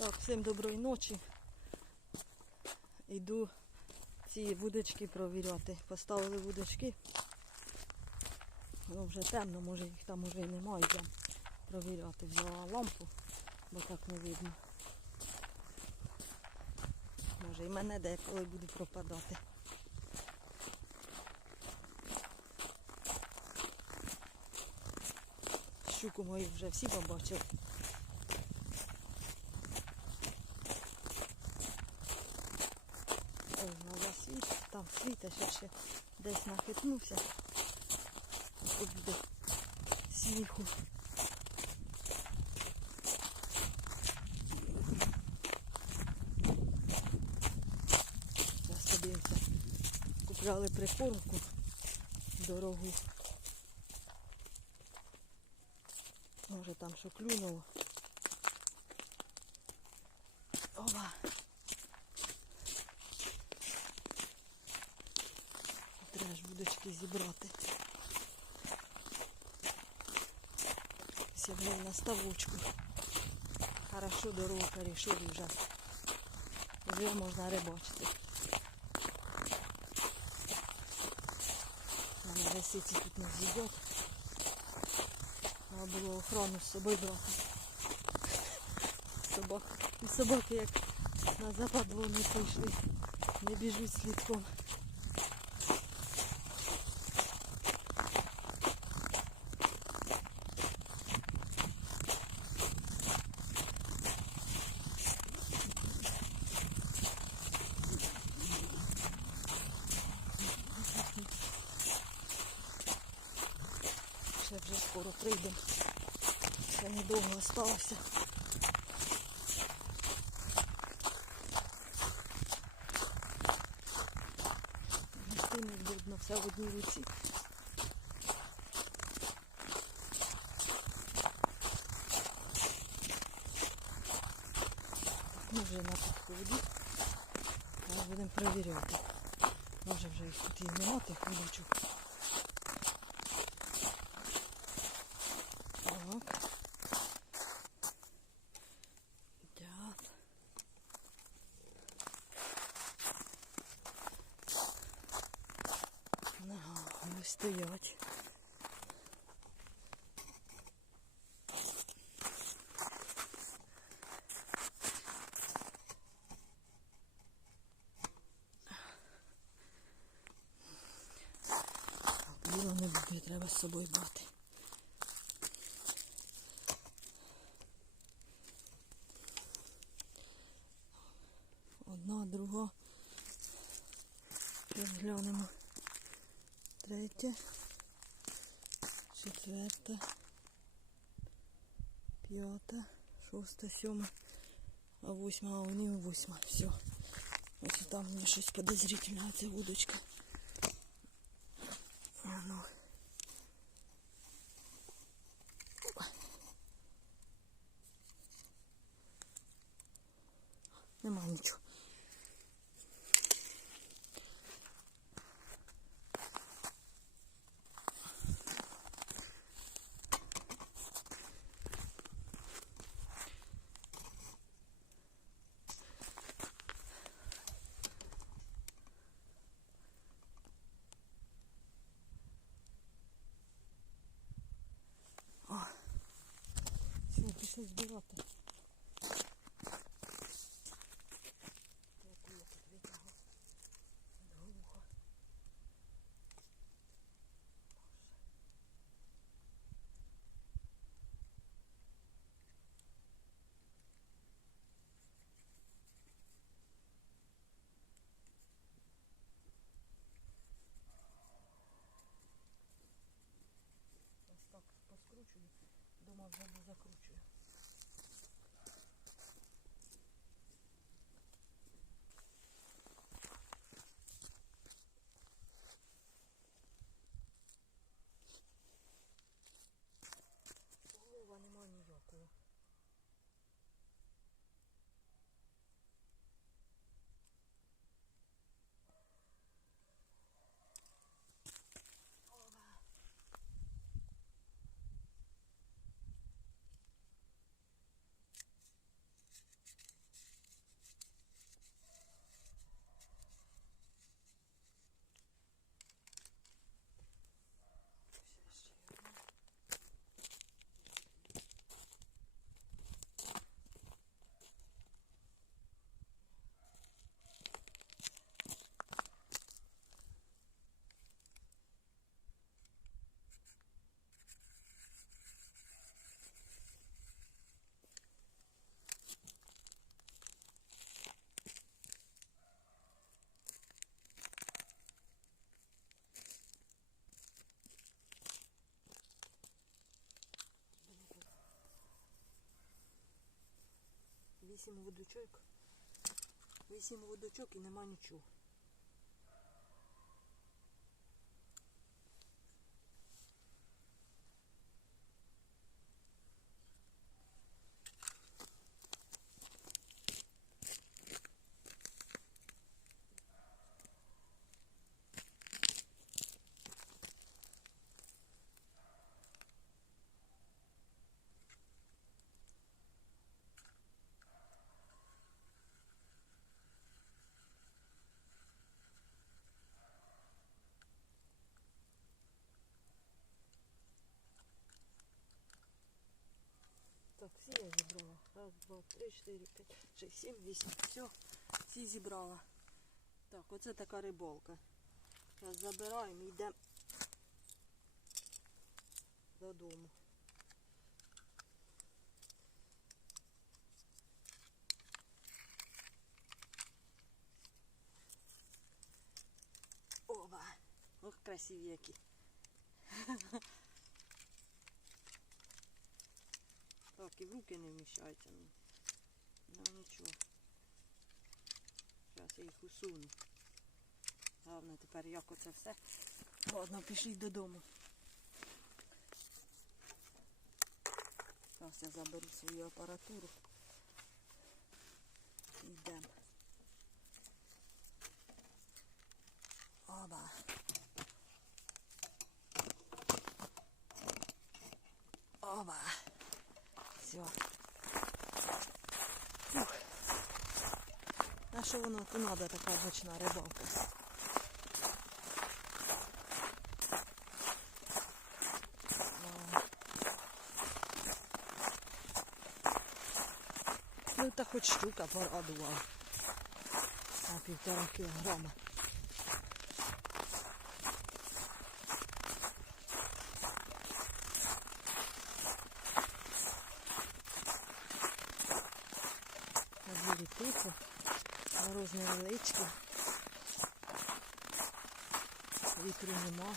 Так, всім доброї ночі. Йду ці вудочки провіряти. Поставили вудочки. Ну, вже темно, може їх там уже і немає. Йдемо провіряти. Взяла лампу, бо так не видно. Може і мене деколи буде пропадати. Щуку мою вже всі побачили. Ой, треба світ, там світа ще ще десь нахитнувся. Тут буде сміху. Зараз подивимося. Купляли прикормку дорогу. Може там що клюнуло. Ова. Треба ж будочки зібрати. Сьогодні на ставочку. Хорошо дорогу перейшов вже. Вже можна рибачити. На лисиці тут не з'їдять. Треба було охорону з собою брати. Собак. І собаки як на западло не прийшли. Не біжуть слідком. Прийдемо. Ще недовго залишилося. Не видно, все в одній руці. Ми вже на підході. Зараз будемо перевіряти. Може вже їх тут і нема тих вудочок. Так. Так. Ага, вони стоять. Діло не буде, треба з собою брати. Одна, друга. Зараз глянемо. Третя. Четверта. П'ята. Шоста, сьома. А восьма, а вони восьма. Все. Ось там мені щось подозрительне, а це вудочка. А ну. Нема нічого. Все, пішли збирати. Яку я тут витягла від вуха. Ось так поскручую, думав, вже не закручую. Вісім водочок. Вісім водочок і нема нічого. Так, всі я зібрала. Раз, два, три, чотири, п'ять, шість, сім, вісім. Все, всі зібрала. Так, оце така рибалка. Зараз забираємо і йдемо додому. Оба! Ох, красиві які. І в руки не вміщаються мені. Ну нічого. Зараз я їх усуну. Головне тепер як оце все. Ладно, пішли додому. Зараз я заберу свою апаратуру. І Йдемо. Оба. Оба. Все. Фух. А що воно то надо така ночна рибалка? Ну та хоч штука порадувала. На півтора кілограма. Мороз невеличкі. вітру нема.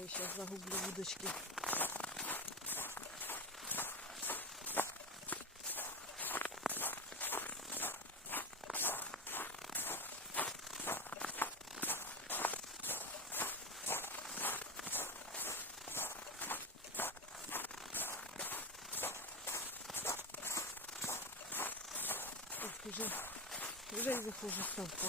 Ой, зараз загублю вудочки. Ох, уже, уже й виходжу з ставку.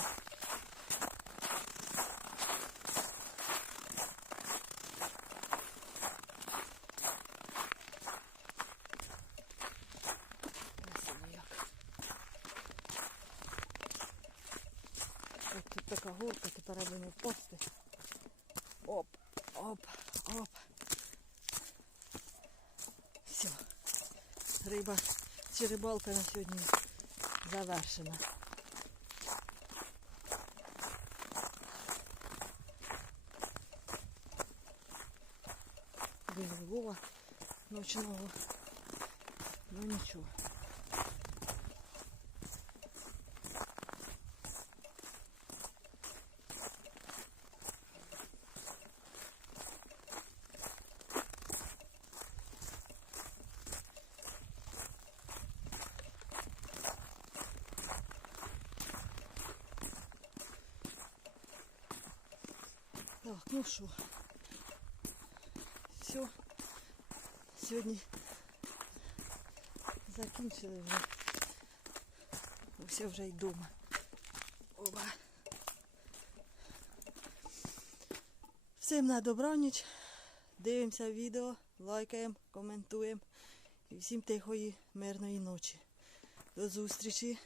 Красиво як. Ось тут така горка, тепер аби не впасти. Оп, оп, оп. Все. Риба чи рибалка на сьогодні завершена. Без Львова ночного. Ну нічого. Так, ну що. Все. Сьогодні закінчили вже. Все вже й вдома. Оба. Всім на добраніч. Дивимося відео, лайкаємо, коментуємо. І всім тихої, мирної ночі. До зустрічі.